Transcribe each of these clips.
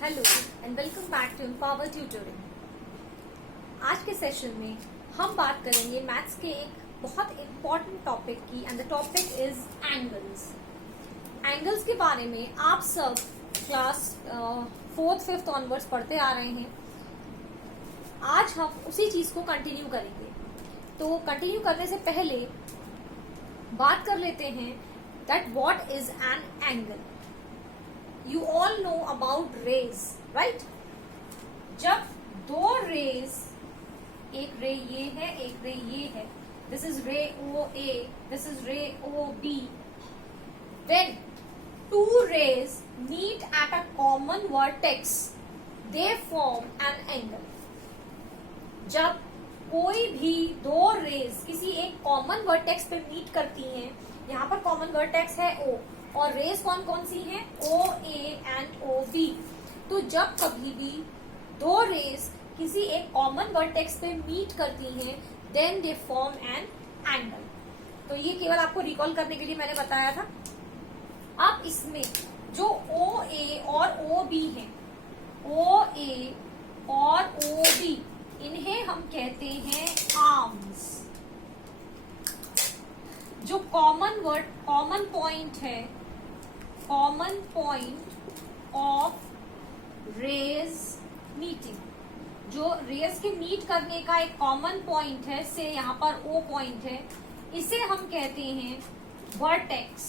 Hello and welcome back to empower tutoring. आज के session में हम बात करेंगे मैथ्स के एक बहुत इम्पॉर्टेंट टॉपिक की and the topic is angles. Angles के बारे में आप सब क्लास 4th 5th ऑनवर्ड्स पढ़ते आ रहे हैं। आज हम उसी चीज को कंटिन्यू करेंगे। तो कंटिन्यू करने से पहले बात कर लेते हैं that what is an angle. You all know about rays, right? जब दो रेज, एक रे ये है, एक रे ये है, this is ray OA, this is ray OB. When two rays meet at a common vertex, they form an angle. जब कोई भी दो रेज किसी एक कॉमन वर्टेक्स पे मीट करती हैं, यहाँ पर कॉमन वर्टेक्स है O और रेज कौन कौन सी हैं? OA and OB। तो जब कभी भी दो रेज किसी एक कॉमन वर्टेक्स पे मीट करती हैं, then they form an angle. तो ये केवल आपको रिकॉल करने के लिए मैंने बताया था। अब इसमें जो OA और OB हैं, OA और OB, इन्हें हम कहते हैं आर्म्स। जो कॉमन पॉइंट है, common point of rays meeting, जो रेज के मीट करने का एक कॉमन पॉइंट है, से यहाँ पर O पॉइंट है, इसे हम कहते हैं वर्टेक्स।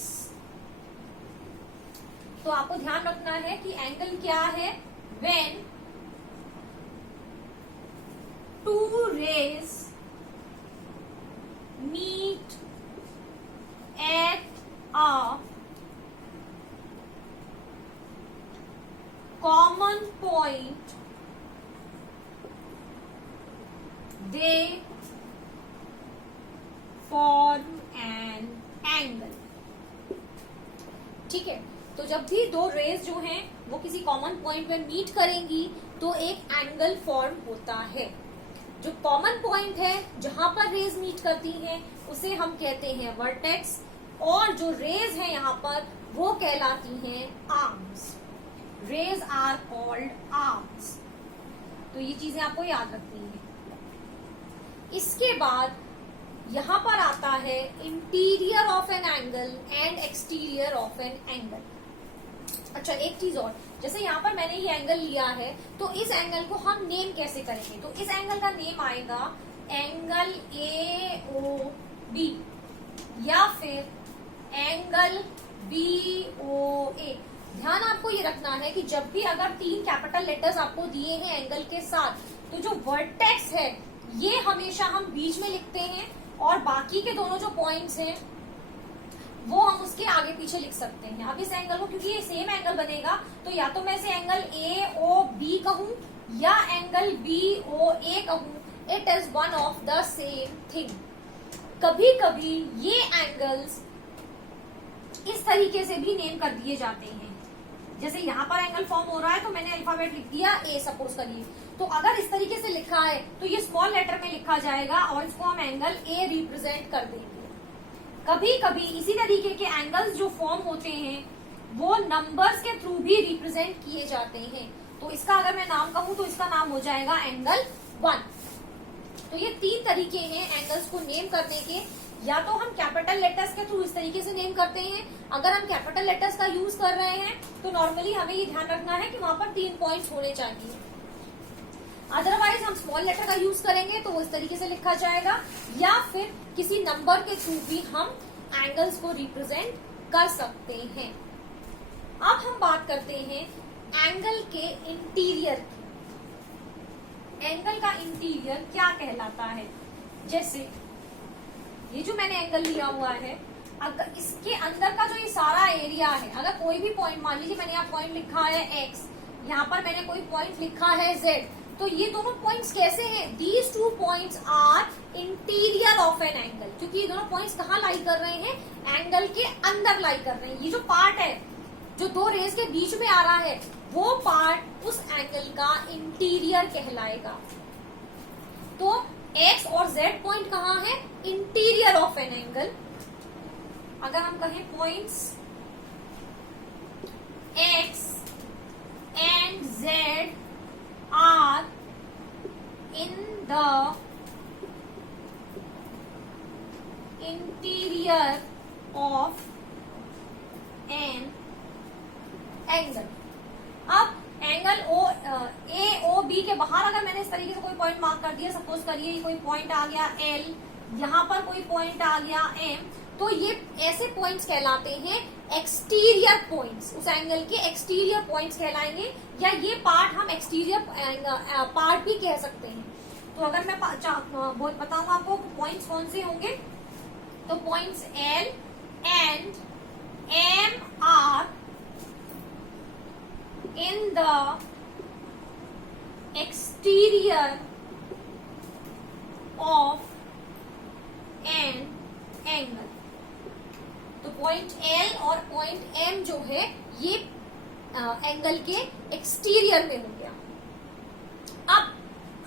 तो आपको ध्यान रखना है कि एंगल क्या है? When two rays meet at a common point, they form an angle। ठीक है, तो जब भी दो रेज जो हैं वो किसी कॉमन पॉइंट पे मीट करेंगी तो एक एंगल फॉर्म होता है। जो कॉमन पॉइंट है जहां पर रेज मीट करती हैं उसे हम कहते हैं वर्टेक्स, और जो रेज है यहाँ पर वो कहलाती हैं arms. Rays are called arms. तो ये चीजें आपको याद रखनी है। इसके बाद यहां पर आता है interior of an angle and exterior of an angle. अच्छा, एक चीज और, जैसे यहाँ पर मैंने ये एंगल लिया है, तो इस एंगल को हम नेम कैसे करेंगे? तो इस एंगल का नेम आएगा एंगल AOB या फिर एंगल BOA। ध्यान आपको ये रखना है कि जब भी अगर 3 कैपिटल लेटर्स आपको दिए हैं एंगल के साथ, तो जो वर्टेक्स है ये हमेशा हम बीच में लिखते हैं और बाकी के दोनों जो पॉइंट्स हैं वो हम उसके आगे पीछे लिख सकते हैं। अब इस एंगल को, क्योंकि ये सेम एंगल बनेगा, तो या तो मैं इसे एंगल AOB कहूं या एंगल BOA कहूं, it is one of the same thing. कभी कभी ये एंगल्स इस तरीके से भी नेम कर दिए जाते हैं। जैसे यहाँ पर एंगल फॉर्म हो रहा है तो मैंने अल्फाबेट लिख दिया A, सपोज करिए। तो अगर इस तरीके से लिखा है तो ये स्मॉल लेटर में लिखा जाएगा और इसको हम एंगल A रिप्रेजेंट कर देंगे। कभी कभी इसी तरीके के एंगल्स जो फॉर्म होते हैं वो नंबर्स के थ्रू भी रिप्रेजेंट किए जाते हैं। तो इसका अगर मैं नाम कहूं तो इसका नाम हो जाएगा एंगल 1। तो ये 3 तरीके हैं एंगल्स को नेम करने के। या तो हम कैपिटल लेटर्स के थ्रू इस तरीके से नेम करते हैं। अगर हम कैपिटल लेटर्स का यूज कर रहे हैं तो नॉर्मली हमें ये ध्यान रखना है कि वहां पर 3 पॉइंट्स होने चाहिए। अदरवाइज हम स्मॉल लेटर का यूज करेंगे तो वो इस तरीके से लिखा जाएगा, या फिर किसी नंबर के थ्रू भी हम एंगल्स को रिप्रेजेंट कर सकते हैं। अब हम बात करते हैं एंगल के इंटीरियर की। एंगल का इंटीरियर क्या कहलाता है? जैसे ये जो मैंने एंगल लिया हुआ है, अगर इसके अंदर का जो ये सारा एरिया है, अगर कोई भी पॉइंट, मान लीजिए मैंने यहाँ पॉइंट लिखा है X, यहाँ पर मैंने कोई पॉइंट लिखा है Z, तो ये दोनों पॉइंट्स कैसे हैं? These 2 points are interior of an angle. क्योंकि ये दोनों पॉइंट्स कहाँ लाई कर रहे हैं? एंगल के अंदर लाई कर रहे हैं। ये जो पार्ट है जो दो रेज के बीच में आ रहा है, वो पार्ट उस एंगल का इंटीरियर कहलाएगा। तो X और Z पॉइंट कहाँ है? Interior of an angle. अगर हम कहें points X and Z interior of an angle. अब एंगल ए ओ बी के बाहर अगर मैंने इस तरीके से कोई पॉइंट मार्क कर दिया, सपोज करिए कोई पॉइंट आ गया एल, यहाँ पर कोई पॉइंट आ गया एम, तो ये ऐसे पॉइंट्स कहलाते हैं एक्सटीरियर पॉइंट्स, उस एंगल के एक्सटीरियर पॉइंट्स कहलाएंगे, या ये पार्ट हम एक्सटीरियर पार्ट भी कह सकते हैं। तो अगर मैं बताऊंगा आपको पॉइंट्स कौन से होंगे, तो points L and M are in the exterior of an angle. तो पॉइंट एल और पॉइंट एम जो है ये एंगल के एक्सटीरियर में हो गया। अब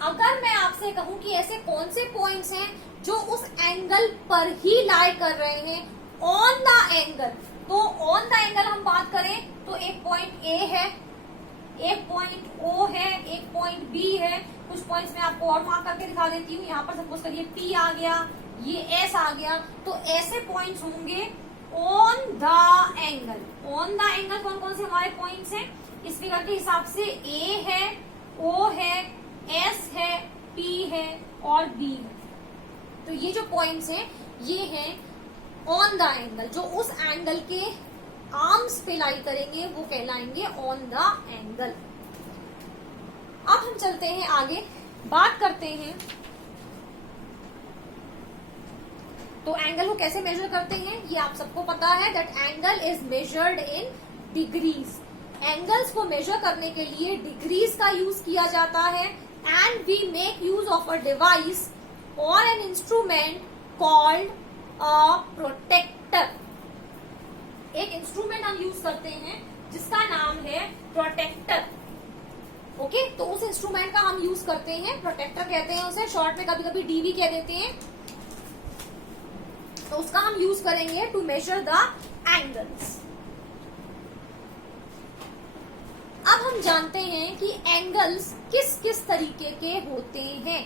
अगर मैं आपसे कहूं कि ऐसे कौन से पॉइंट्स हैं जो उस एंगल पर ही लाई कर रहे हैं ऑन द एंगल, तो ऑन द एंगल हम बात करें तो एक पॉइंट ए है, एक पॉइंट ओ है, एक पॉइंट बी है। कुछ पॉइंट्स मैं आपको और मार्क करके दिखा देती हूँ। यहाँ पर सपोज करिए पी आ गया, ये एस आ गया, तो ऐसे पॉइंट्स होंगे on the angle. On the angle कौन कौन से हमारे पॉइंट्स हैं इस फिगर के हिसाब से, ए है, ओ है, एस है, पी है और बी है। तो ये जो पॉइंट्स हैं ये हैं ऑन द एंगल, जो उस एंगल के आर्म्स पे लाई करेंगे वो कहलाएंगे ऑन द एंगल। अब हम चलते हैं आगे, बात करते हैं तो एंगल को कैसे मेजर करते हैं, ये आप सबको पता है that angle is measured in degrees. Angles को मेजर करने के लिए डिग्रीज का यूज किया जाता है, and we make use of a device और an instrument called a protractor. एक इंस्ट्रूमेंट हम यूज करते हैं जिसका नाम है प्रोटेक्टर। ओके, तो उस इंस्ट्रूमेंट का हम यूज करते हैं, प्रोटेक्टर कहते हैं उसे, शॉर्ट में कभी कभी डीवी कह देते हैं। तो उसका हम यूज करेंगे टू मेजर द एंगल्स। अब हम जानते हैं कि एंगल्स किस किस तरीके के होते हैं।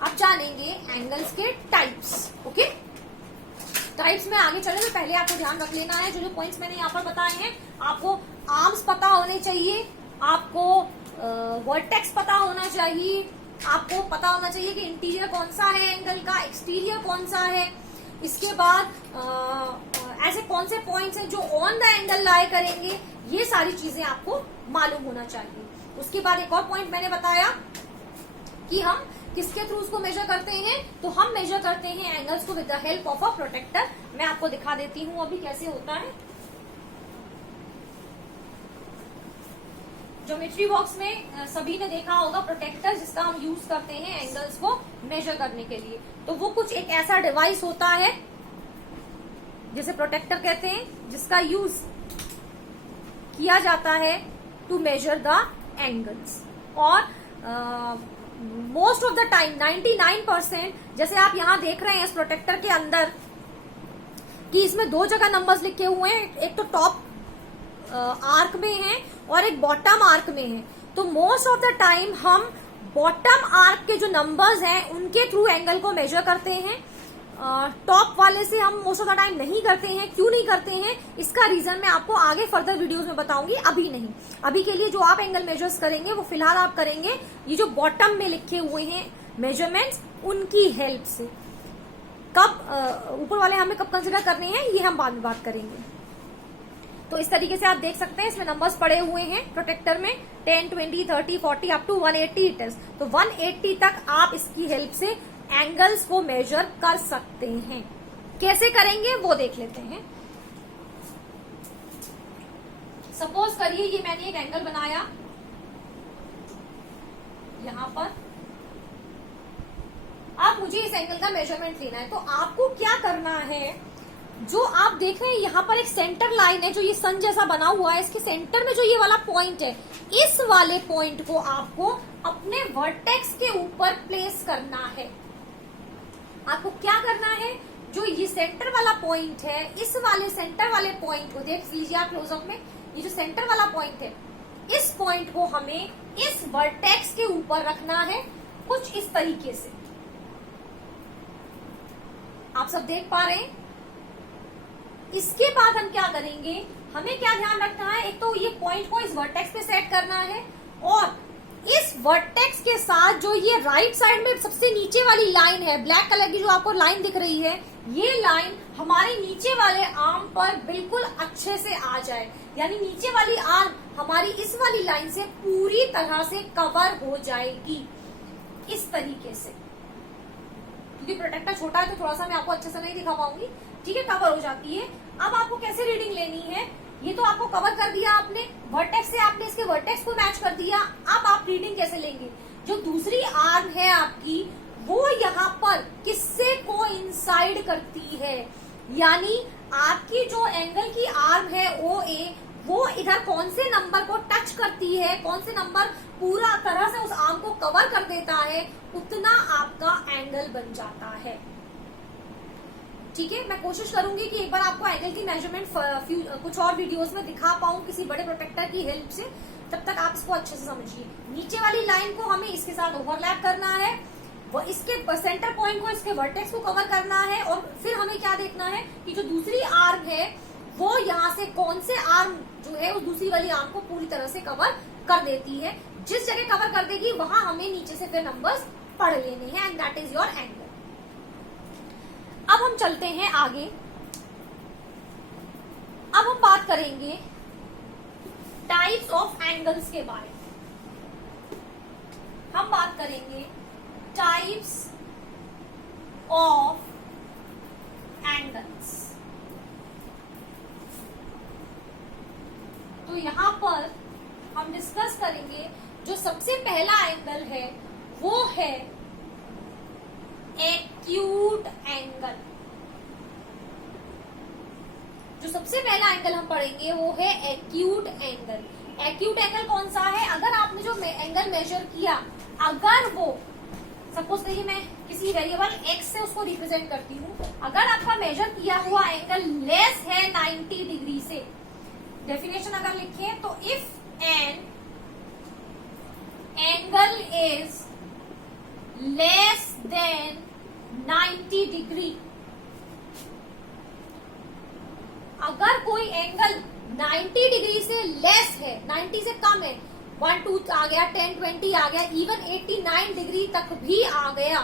अब जानेंगे एंगल्स के टाइप्स। ओके, टाइप्स में आगे चले तो पहले आपको ध्यान रख लेना है, जो जो पॉइंट्स मैंने यहाँ पर बताए हैं आपको आर्म्स पता होने चाहिए, आपको वर्टेक्स पता होना चाहिए, आपको पता होना चाहिए कि इंटीरियर कौन सा है एंगल का, एक्सटीरियर कौन सा है। इसके बाद ऐसे कौन से पॉइंट्स हैं जो ऑन द एंगल लाई करेंगे, ये सारी चीजें आपको मालूम होना चाहिए। उसके बाद एक और पॉइंट मैंने बताया कि हम किसके थ्रू उसको मेजर करते हैं, तो हम मेजर करते हैं एंगल्स को with the help of a protractor. मैं आपको दिखा देती हूँ अभी कैसे होता है। ज्योमेट्री बॉक्स में सभी ने देखा होगा प्रोटेक्टर, जिसका हम यूज करते हैं एंगल्स को मेजर करने के लिए। तो वो कुछ एक ऐसा डिवाइस होता है जिसे प्रोटेक्टर कहते हैं, जिसका यूज किया जाता है टू मेजर द एंगल्स। और मोस्ट ऑफ द टाइम 99%, जैसे आप यहाँ देख रहे हैं इस प्रोटेक्टर के अंदर कि इसमें दो जगह नंबर्स लिखे हुए हैं, एक तो टॉप आर्क में है और एक बॉटम आर्क में है। तो मोस्ट ऑफ द टाइम हम बॉटम आर्क के जो नंबर्स हैं उनके थ्रू एंगल को मेजर करते हैं, टॉप वाले से हम मोस्ट ऑफ द टाइम नहीं करते हैं। क्यों नहीं करते हैं, इसका रीजन मैं आपको आगे फर्दर वीडियोस में बताऊंगी, अभी नहीं। अभी के लिए जो आप एंगल मेजर्स करेंगे वो फिलहाल आप करेंगे ये जो बॉटम में लिखे हुए हैं मेजरमेंट्स, उनकी हेल्प से। कब ऊपर वाले हमें कब कंसिडर करने हैं ये हम बाद में बात करेंगे। तो इस तरीके से आप देख सकते हैं इसमें नंबर्स पड़े हुए हैं प्रोटेक्टर में, 10, 20, 30, 40 अप टू 180 इट इज। तो 180 तक आप इसकी हेल्प से एंगल्स को मेजर कर सकते हैं। कैसे करेंगे वो देख लेते हैं। सपोज करिए ये मैंने एक एंगल बनाया यहां पर, अब मुझे इस एंगल का मेजरमेंट लेना है। तो आपको क्या करना है, जो आप देख रहे हैं यहाँ पर एक सेंटर लाइन है, जो ये सन जैसा बना हुआ है, इसके सेंटर में जो ये वाला पॉइंट है, इस वाले पॉइंट को आपको अपने वर्टेक्स के ऊपर प्लेस करना है। आपको क्या करना है, जो ये सेंटर वाला पॉइंट है, इस वाले सेंटर वाले पॉइंट को देख लीजिए आप क्लोजअप में, ये जो सेंटर वाला पॉइंट है, इस पॉइंट को हमें इस वर्टेक्स के ऊपर रखना है, कुछ इस तरीके से। आप सब देख पा रहे हैं। इसके बाद हम क्या करेंगे, हमें क्या ध्यान रखना है, एक तो ये पॉइंट को इस वर्टेक्स पे सेट करना है और इस वर्टेक्स के साथ जो ये राइट साइड में सबसे नीचे वाली लाइन है, ब्लैक कलर की जो आपको लाइन दिख रही है, ये लाइन हमारे नीचे वाले आर्म पर बिल्कुल अच्छे से आ जाए, यानी नीचे वाली आर्म हमारी इस वाली लाइन से पूरी तरह से कवर हो जाएगी इस तरीके से। क्योंकि प्रोटेक्टर छोटा है तो थोड़ा सा मैं आपको अच्छे से नहीं दिखा पाऊंगी, ठीक है, कवर हो जाती है। अब आपको कैसे रीडिंग लेनी है, ये तो आपको कवर कर दिया आपने, वर्टेक्स से आपने इसके वर्टेक्स को मैच कर दिया। अब आप रीडिंग कैसे लेंगे, जो दूसरी आर्म है आपकी वो यहाँ पर किससे कोइंसाइड करती है, यानी आपकी जो एंगल की आर्म है OA वो इधर कौन से नंबर को टच करती है, कौन से नंबर पूरा तरह से उस आर्म को कवर कर देता है, उतना आपका एंगल बन जाता है। ठीक है, मैं कोशिश करूंगी कि एक बार आपको एंगल की मेजरमेंट कुछ और वीडियोस में दिखा पाऊं किसी बड़े प्रोटेक्टर की हेल्प से, तब तक आप इसको अच्छे से समझिए। नीचे वाली लाइन को हमें इसके साथ ओवरलैप करना है, वो इसके सेंटर पॉइंट को, इसके वर्टेक्स को कवर करना है और फिर हमें क्या देखना है कि जो दूसरी आर्म है वो यहाँ से कौन से आर्म जो है उस दूसरी वाली आर्म को पूरी तरह से कवर कर देती है। जिस जगह कवर कर देगी वहां हमें नीचे से फिर नंबर्स पढ़ लेने हैं and that is your angle. अब हम चलते हैं आगे। अब हम बात करेंगे टाइप्स ऑफ एंगल्स के बारे में। हम बात करेंगे टाइप्स ऑफ एंगल्स। तो यहां पर हम डिस्कस करेंगे जो सबसे पहला एंगल है वो है एक्यूट एंगल। जो सबसे पहला एंगल हम पढ़ेंगे वो है एक्यूट एंगल। एक्यूट एंगल कौन सा है, अगर आपने जो एंगल मेजर किया, अगर वो सपोज करिए मैं किसी वेरिएबल x से उसको रिप्रेजेंट करती हूँ, अगर आपका मेजर किया हुआ एंगल लेस है 90 डिग्री से, डेफिनेशन अगर लिखें तो if an angle is less than 90 degree, अगर कोई एंगल 90 डिग्री से लेस है, 90 से कम है, 1 2 आ गया, 10 20 आ गया, इवन 89 डिग्री तक भी आ गया,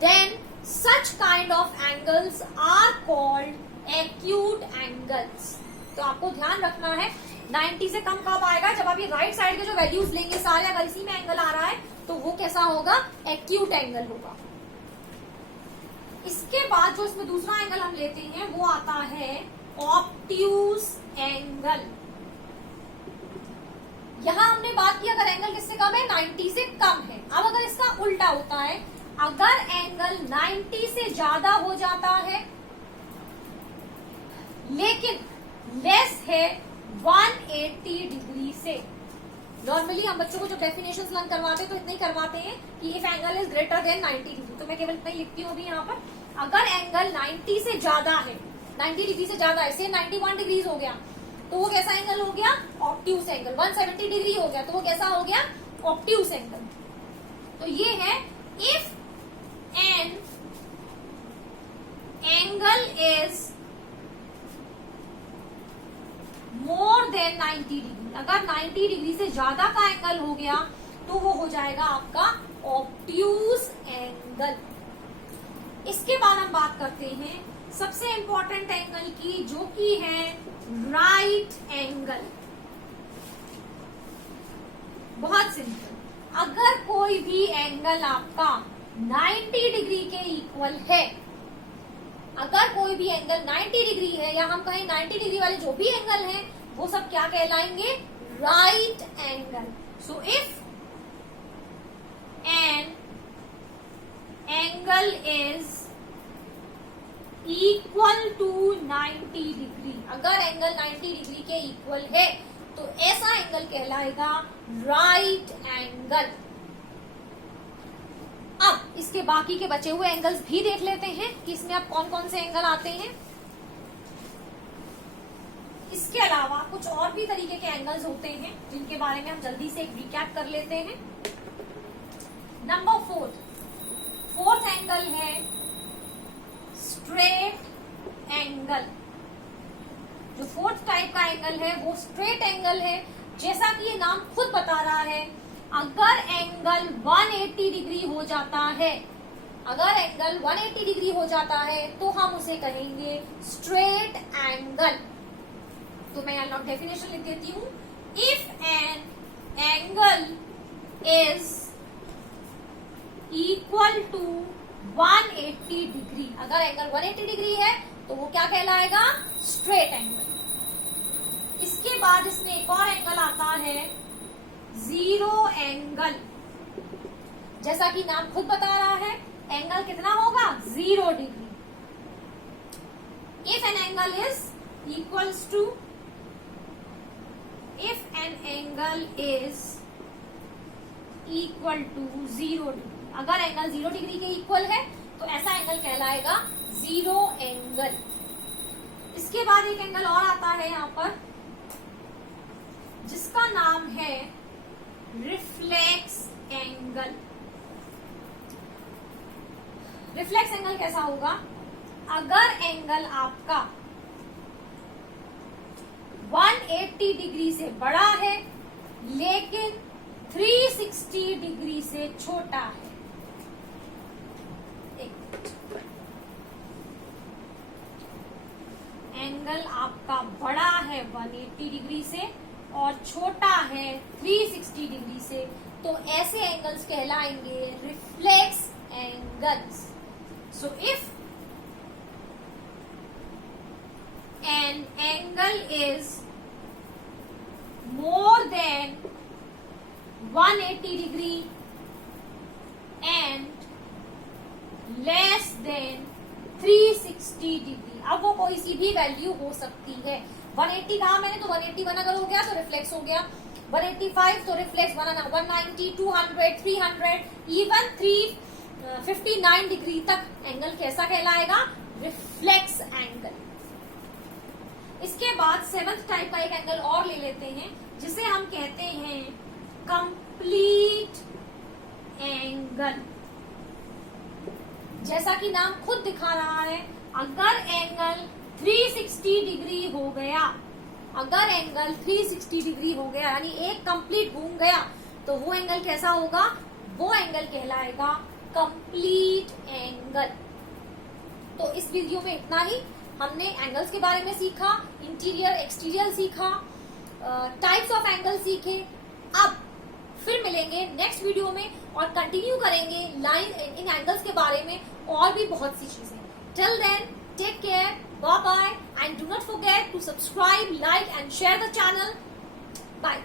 then such kind of angles are called acute angles. तो आपको ध्यान रखना है 90 से कम कब आएगा, जब आप ये राइट साइड के जो वैल्यूज लेंगे सारे, अगर इसी में एंगल आ रहा है तो वो कैसा होगा, एक्यूट एंगल होगा। इसके बाद जो इसमें दूसरा एंगल हम लेते हैं वो आता है ऑब्ट्यूज एंगल। यहां हमने बात की अगर एंगल किससे कम है, 90 से कम है। अब अगर इसका उल्टा होता है, अगर एंगल 90 से ज्यादा हो जाता है लेकिन लेस है 180 डिग्री से। नॉर्मली हम बच्चों को जो डेफिनेशंस लर्न करवाते हैं तो इतना ही करवाते हैं कि if angle is greater than 90 degree, तो मैं केवल इतना ही लिखती हूँ अभी यहाँ पर। अगर एंगल 90 से ज्यादा है, 90 डिग्री से ज्यादा है, से 91 डिग्री हो गया तो वो कैसा एंगल हो गया, ऑब्ट्यूज एंगल। 170 डिग्री हो गया तो वो कैसा हो गया, ऑब्ट्यूज एंगल। तो ये है if an angle is more then 90 degree, अगर 90 डिग्री से ज्यादा का एंगल हो गया तो वो हो जाएगा आपका ऑब्ट्यूज एंगल। इसके बाद हम बात करते हैं सबसे इंपॉर्टेंट एंगल की, जो कि है राइट एंगल। बहुत सिंपल, अगर कोई भी एंगल आपका 90 डिग्री के इक्वल है, अगर कोई भी एंगल 90 डिग्री है, या हम कहें 90 डिग्री वाले जो भी एंगल हैं वो सब क्या कहलाएंगे, right angle. So if an angle is equal to 90 degree, अगर एंगल 90 डिग्री के इक्वल है तो ऐसा एंगल कहलाएगा राइट एंगल। अब इसके बाकी के बचे हुए एंगल्स भी देख लेते हैं कि इसमें अब कौन कौन से एंगल आते हैं। इसके अलावा कुछ और भी तरीके के एंगल्स होते हैं जिनके बारे में हम जल्दी से एक रिकैप कर लेते हैं। नंबर 4, फोर्थ एंगल है स्ट्रेट एंगल। जो फोर्थ टाइप का एंगल है वो स्ट्रेट एंगल है। जैसा कि ये नाम खुद बता रहा है, अगर एंगल 180 डिग्री हो जाता है, अगर एंगल 180 डिग्री हो जाता है तो हम उसे कहेंगे स्ट्रेट एंगल। तो मैं यहाँ डेफिनेशन लिख देती हूं। If an angle is equal to 180 degree, अगर एंगल 180 डिग्री है तो वो क्या कहलाएगा? Straight angle. इसके बाद इसमें एक और एंगल आता है जीरो एंगल। जैसा कि नाम खुद बता रहा है, एंगल कितना होगा? 0 degree. If an angle is equals to, if an angle is equal to 0 degree, अगर एंगल 0 डिग्री के इक्वल है तो ऐसा एंगल कहलाएगा जीरो एंगल। इसके बाद एक एंगल और आता है यहाँ पर, जिसका नाम है रिफ्लेक्स एंगल। रिफ्लेक्स एंगल कैसा होगा? अगर एंगल आपका 180 डिग्री से बड़ा है लेकिन 360 डिग्री से छोटा है, एंगल आपका बड़ा है 180 डिग्री से और छोटा है 360 डिग्री से, तो ऐसे एंगल्स कहलाएंगे reflex angles. So if an angle is more than 180 degree and less than 360 degree, अब वो कोई सी भी वैल्यू हो सकती है। 180 कहा मैंने, तो 181 अगर हो गया तो रिफ्लेक्स हो गया, 185 तो रिफ्लेक्स बनाना, 190, 200, 300, इवन 359 डिग्री तक एंगल कैसा कहलाएगा? Reflex angle. इसके बाद 7th टाइप का एक एंगल और ले लेते हैं, जिसे हम कहते हैं कंप्लीट एंगल। जैसा कि नाम खुद दिखा रहा है, अगर एंगल 360 डिग्री हो गया, अगर एंगल 360 डिग्री हो गया यानी एक कंप्लीट घूम गया, तो वो एंगल कैसा होगा? वो एंगल कहलाएगा कंप्लीट एंगल। तो इस वीडियो में इतना ही। हमने एंगल्स के बारे में सीखा, इंटीरियर एक्सटीरियर सीखा, टाइप्स ऑफ एंगल सीखे। अब फिर मिलेंगे नेक्स्ट वीडियो में और कंटिन्यू करेंगे लाइन इन एंगल्स के बारे में और भी बहुत सी चीजें। Till then, take care, bye bye, and do not forget to subscribe, like and share the channel. Bye.